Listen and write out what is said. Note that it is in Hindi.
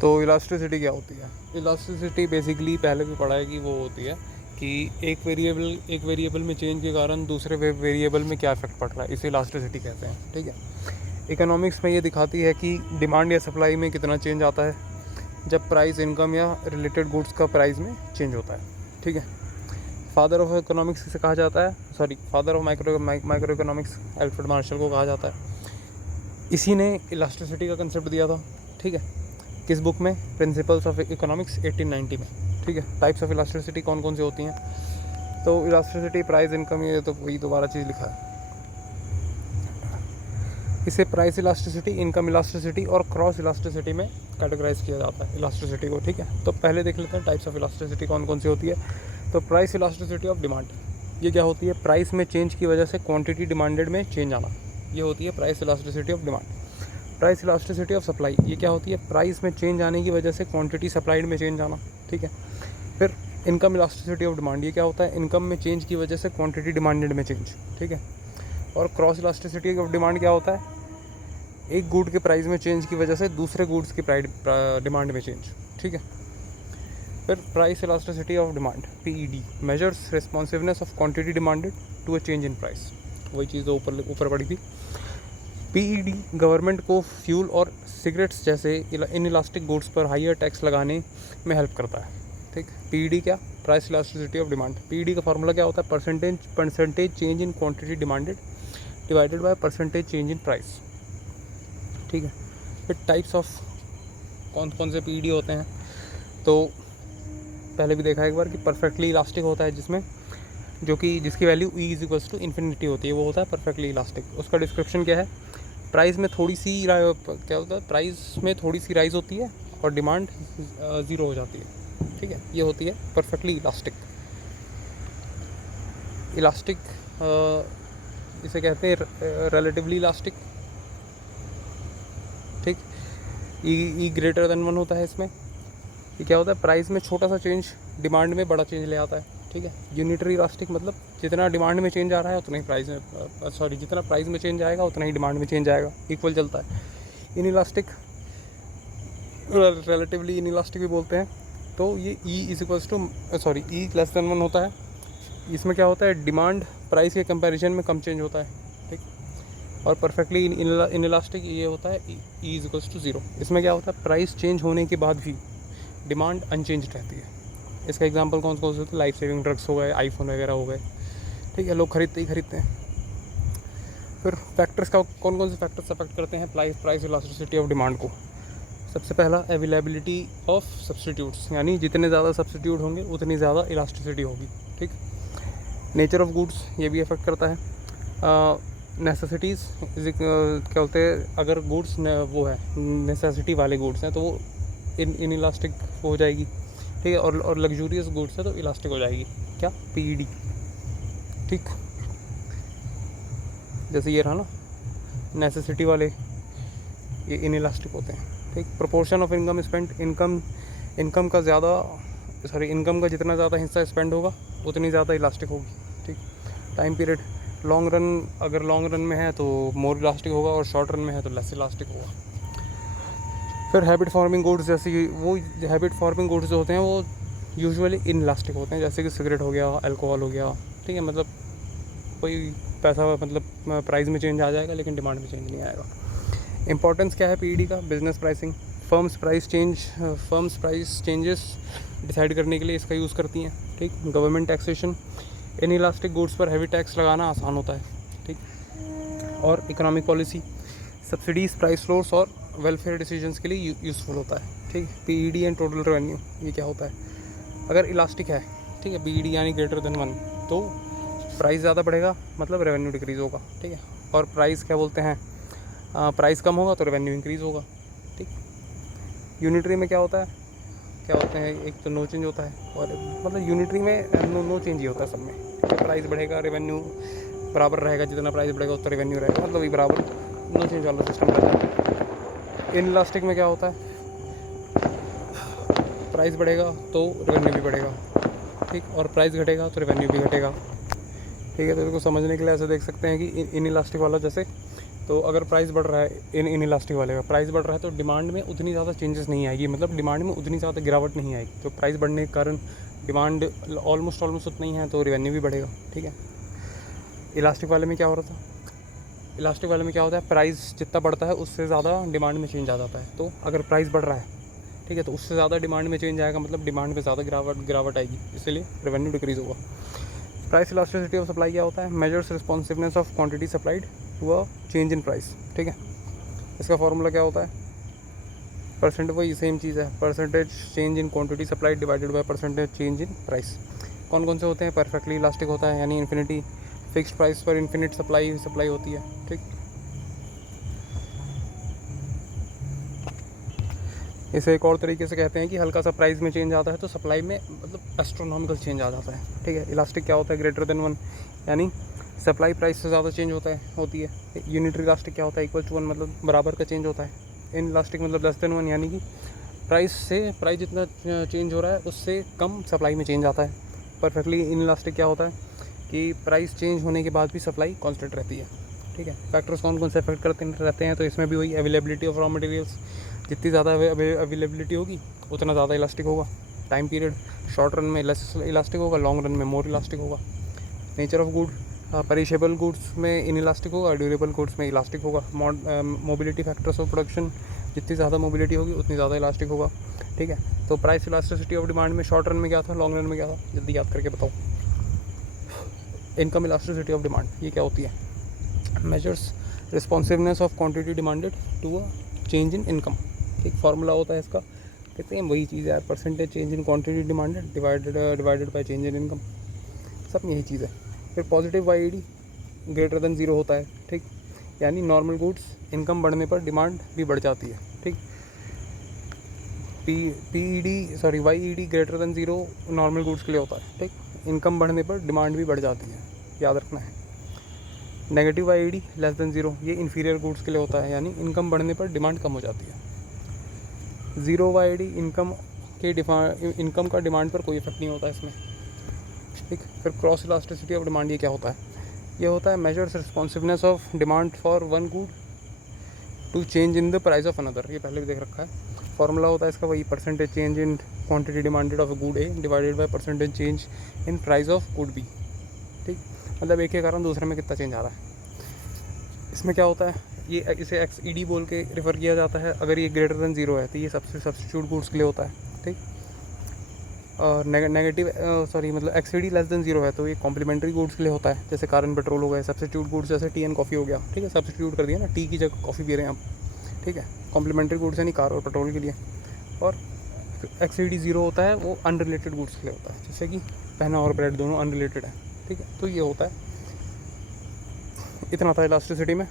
तो इलास्टिसिटी क्या होती है? इलास्टिसिटी बेसिकली पहले भी पढ़ा है कि वो होती है कि एक वेरिएबल में चेंज के कारण दूसरे वेरिएबल में क्या इफेक्ट पड़ रहा है, इसे इलास्टिसिटी कहते हैं। ठीक है, इकोनॉमिक्स में ये दिखाती है कि डिमांड या सप्लाई में कितना चेंज आता है जब प्राइस, इनकम या रिलेटेड गुड्स का प्राइस में चेंज होता है। ठीक है, फादर ऑफ इकोनॉमिक्स से कहा जाता है, father of micro economics Alfred Marshall को कहा जाता है। इसी ने इलास्टिसिटी का कंसेप्ट दिया था। ठीक है, किस बुक में? प्रिंसिपल्स ऑफ इकोनॉमिक्स 1890 में। ठीक है, टाइप्स ऑफ इलास्टिसिटी कौन कौन सी होती हैं? तो इलास्टिसिटी, प्राइस, इनकम, ये तो वही दोबारा चीज़ लिखा है। इसे प्राइस इलास्टिसिटी, इनकम इलास्टिसिटी और क्रॉस इलास्टिसिटी में कैटेगराइज किया जाता है इलास्टिसिटी को। ठीक है, तो पहले देख लेते हैं टाइप्स ऑफ इलास्टिसिटी कौन कौन सी होती है। तो प्राइस इलास्टिसिटी ऑफ डिमांड, ये क्या होती है? प्राइस में चेंज की वजह से क्वांटिटी डिमांडेड में चेंज आना, ये होती है price elasticity of demand. Price elasticity of supply, ये क्या होती है? प्राइस में चेंज आने की वजह से क्वांटिटी सप्लाइड में चेंज आना। ठीक है, फिर इनकम इलास्टिसिटी ऑफ डिमांड, ये क्या होता है? इनकम में चेंज की वजह से क्वांटिटी डिमांडेड में चेंज। ठीक है, और क्रॉस इलास्टिसिटी ऑफ डिमांड क्या होता है? एक गुड के प्राइस में चेंज की वजह से दूसरे गुड्स की डिमांड में चेंज। ठीक है, फिर price elasticity of demand, PED, measures responsiveness of quantity demanded to a change in price. वही चीज़ तो ऊपर पड़ी थी। PED गवर्नमेंट को फ्यूल और सिगरेट्स जैसे इन इलास्टिक गुड्स पर हाइयर टैक्स लगाने में हेल्प करता है। ठीक, PED क्या? Price elasticity of demand. PED का फार्मूला क्या होता है? Percentage change in quantity demanded divided by percentage change in price. ठीक है, फिर टाइप्स ऑफ कौन कौन से PED होते हैं? तो पहले भी देखा एक बार कि परफेक्टली इलास्टिक होता है, जिसमें जिसकी वैल्यू E = इन्फिनिटी होती है, वो होता है परफेक्टली इलास्टिक। उसका डिस्क्रिप्शन क्या है? प्राइस में थोड़ी सी क्या होता है? प्राइस में थोड़ी सी राइज होती है और डिमांड 0 हो जाती है। ठीक है, ये होती है परफेक्टली इलास्टिक। इलास्टिक इसे कहते हैं रिलेटिवली इलास्टिक। ठीक, ई ग्रेटर देन 1 होता है इसमें। ये क्या होता है? प्राइस में छोटा सा चेंज डिमांड में बड़ा चेंज ले आता है। ठीक है, यूनिटरी इलास्टिक मतलब जितना डिमांड में चेंज आ रहा है उतना ही प्राइस में जितना प्राइस में चेंज आएगा उतना ही डिमांड में चेंज आएगा, इक्वल चलता है। In elastic, relatively in elastic भी बोलते हैं। तो ये E < 1 होता है। इसमें क्या होता है? डिमांड प्राइस के कंपैरिजन में कम चेंज होता है। ठीक, और परफेक्टली इन इलास्टिक ये होता है E = 0। इसमें क्या होता है? प्राइस चेंज होने के बाद भी डिमांड अनचेंज रहती है। इसका एग्जांपल कौन कौन से होते हैं? लाइफ सेविंग ड्रग्स हो गए, आईफोन वगैरह हो गए। ठीक है, लोग खरीदते हैं। फिर फैक्टर्स का कौन कौन से फैक्टर्स अफेक्ट करते हैं प्राइस इलास्टिसिटी ऑफ डिमांड को? सबसे पहला अवेलेबिलिटी ऑफ सब्सटीट्यूट्स, यानी जितने ज़्यादा सब्सटीट्यूट होंगे उतनी ज़्यादा इलास्टिसिटी होगी। ठीक, नेचर ऑफ गुड्स, ये भी अफेक्ट करता है। नेसेसिटीज़ क्या बोलते हैं? अगर गुड्स वो है नेसेसिटी वाले गुड्स हैं तो वो इन इलास्टिक हो जाएगी। ठीक है, और लग्जूरियस गुड्स है तो इलास्टिक हो जाएगी। क्या? PED। ठीक, जैसे ये रहा ना, नेसेसिटी वाले ये इन इलास्टिक होते हैं। ठीक, proportion of income spend, income का जितना ज़्यादा हिस्सा स्पेंड होगा उतनी ज़्यादा इलास्टिक होगी। ठीक, टाइम पीरियड, अगर लॉन्ग रन में है तो मोर इलास्टिक होगा और शॉर्ट रन में है तो लेस इलास्टिक होगा। फिर हैबिट फॉर्मिंग गुड्स, जैसे वो हैबिट फॉर्मिंग गुड्स जो होते हैं वो यूजुअली इन इलास्टिक होते हैं, जैसे कि सिगरेट हो गया, अल्कोहल हो गया। ठीक है, मतलब कोई पैसा मतलब प्राइस में चेंज आ जाएगा लेकिन डिमांड में चेंज नहीं आएगा। इंपॉर्टेंस क्या है PED का? Business pricing, firms price changes decide करने के लिए इसका यूज़ करती हैं। ठीक, government taxation, in elastic goods पर हैवी टैक्स लगाना आसान होता है। ठीक, और economic policy, subsidies, price floors और वेलफेयर डिसीजंस के लिए यूज़फुल होता है। ठीक, PED एंड टोटल रेवेन्यू, ये क्या होता है? अगर इलास्टिक है, ठीक है, PED यानी ग्रेटर देन 1, तो प्राइस ज़्यादा बढ़ेगा मतलब रेवेन्यू डिक्रीज़ होगा। ठीक है, और प्राइस क्या बोलते हैं? प्राइस कम होगा तो रेवेन्यू इंक्रीज़ होगा। ठीक, यूनिटरी में क्या होता है? क्या होते हैं? एक तो नो चेंज होता है, और मतलब यूनिटरी में नो चेंज ही होता है सब में। प्राइस बढ़ेगा, रेवेन्यू बराबर रहेगा, जितना प्राइस बढ़ेगा उतना रेवेन्यू रहेगा, मतलब ये बराबर नो चेंज वाला सिस्टम रहता है। इन इलास्टिक में क्या होता है? प्राइस बढ़ेगा तो रेवेन्यू भी बढ़ेगा। ठीक, और प्राइस घटेगा तो रेवेन्यू भी घटेगा। ठीक है, तो इसको समझने के लिए ऐसे देख सकते हैं कि इन इलास्टिक वाला जैसे तो अगर प्राइस बढ़ रहा है इन इलास्टिक वाले का प्राइस बढ़ रहा है तो डिमांड में उतनी ज़्यादा चेंजेस नहीं आएगी, मतलब डिमांड में उतनी ज़्यादा गिरावट नहीं आएगी। तो प्राइस बढ़ने के कारण डिमांड ऑलमोस्ट उतना ही है तो रेवेन्यू भी बढ़ेगा, ठीक है। इलास्टिक वाले में क्या हो रहा था, इलास्टिक वाले में क्या होता है, प्राइस जितना बढ़ता है उससे ज़्यादा डिमांड में चेंज आ जाता है। तो अगर प्राइस बढ़ रहा है, ठीक है, तो उससे ज़्यादा डिमांड में चेंज आएगा, मतलब डिमांड में ज़्यादा गिरावट आएगी, इसलिए रेवेन्यू डिक्रीज़ होगा। प्राइस इलास्टिसिटी ऑफ सप्लाई क्या होता है, measures responsiveness of quantity supplied to a change in price, ठीक है। इसका फॉर्मूला क्या होता है, परसेंट, वही सेम चीज़ है, percentage change in quantity supplied divided by percentage change in price. कौन कौन से होते हैं, परफेक्टली इलास्टिक होता है, यानी इन्फिनिटी फिक्स्ड प्राइस पर इन्फिनिट सप्लाई होती है, ठीक। इसे एक और तरीके से कहते हैं कि हल्का सा प्राइस में चेंज आता है तो सप्लाई में मतलब एस्ट्रोनॉमिकल चेंज आ जाता है, ठीक है। इलास्टिक क्या होता है, ग्रेटर देन 1, यानी सप्लाई प्राइस से ज़्यादा चेंज होती है। यूनिटरी इलास्टिक क्या होता है, इक्वल टू 1, मतलब बराबर का चेंज होता है। इन इलास्टिक मतलब लेस देन 1, यानी कि प्राइस जितना चेंज हो रहा है उससे कम सप्लाई में चेंज आता है। परफेक्टली इन इलास्टिक क्या होता है कि प्राइस चेंज होने के बाद भी सप्लाई कांस्टेंट रहती है, ठीक है। फैक्टर्स कौन कौन से अफेक्ट करते रहते हैं, तो इसमें भी वही अवेलेबिलिटी ऑफ रॉ मटेरियल्स, जितनी ज़्यादा अवेलेबिलिटी होगी उतना ज़्यादा इलास्टिक होगा। टाइम पीरियड, शॉर्ट रन में लेस इलास्टिक होगा, लॉन्ग रन में मोर इलास्टिक होगा। Nature of good, perishable goods में इन इलास्टिक होगा, ड्यूरेबल गुड्स में इलास्टिक होगा। मोबिलिटी फैक्टर्स ऑफ प्रोडक्शन, जितनी ज़्यादा मोबिलिटी होगी उतनी ज़्यादा इलास्टिक होगा, ठीक है। तो प्राइस इलास्टिसिटी ऑफ डिमांड में शॉर्ट रन में क्या था, लॉन्ग रन में क्या था, जल्दी याद करके बताओ। इनकम इलास्टिसिटी ऑफ डिमांड, ये क्या होती है, measures responsiveness of quantity demanded to a change in income, ठीक। फार्मूला होता है इसका, कहते हैं वही चीज़ है, percentage change in quantity demanded divided by change in income, सब यही चीज़ है। फिर पॉजिटिव YED ग्रेटर देन 0 होता है, ठीक, यानी नॉर्मल गुड्स इनकम बढ़ने पर डिमांड भी बढ़ जाती है, ठीक। YED greater than 0 normal goods के लिए होता है, ठीक। इनकम बढ़ने पर डिमांड भी बढ़ जाती है, याद रखना है। नेगेटिव YED लेस देन 0, ये इन्फीरियर गुड्स के लिए होता है, यानी इनकम बढ़ने पर डिमांड कम हो जाती है। 0 YED इनकम का डिमांड पर कोई इफेक्ट नहीं होता इसमें, ठीक। फिर क्रॉस इलास्टिसिटी ऑफ डिमांड, ये क्या होता है, ये होता है measures responsiveness of demand for one good to change in the price of another, ये पहले भी देख रखा है। फॉर्मूला होता है इसका वही, percentage change in quantity demanded of good A divided by percentage change in price of good B, ठीक। मतलब एक के कारण दूसरे में कितना चेंज आ रहा है। इसमें क्या होता है, ये इसे XED बोल के रेफ़र किया जाता है। अगर ये ग्रेटर देन 0 है तो ये सब्स्टिट्यूट गुड्स के लिए होता है, ठीक। और मतलब XED लेस देन 0 है तो ये कॉम्प्लीमेंट्री गुड्स के लिए होता है, जैसे कार एंड पेट्रोल हो गए। सब्स्टिट्यूट गुड्स जैसे टी एंड कॉफ़ी हो गया, ठीक है, सब्स्टिट्यूट कर दिया ना, टी की जगह कॉफ़ी पी रहे हैं आप, ठीक है। कॉम्प्लीमेंट्री गुड्स यानी कार और पेट्रोल के लिए। और XED 0 होता है वो अनरिलेटेड गुड्स के लिए होता है, जैसे कि पहना और ब्रेड दोनों अनरिलेटेड है, ठीक है। तो ये होता है, इतना था इलास्टिसिटी में।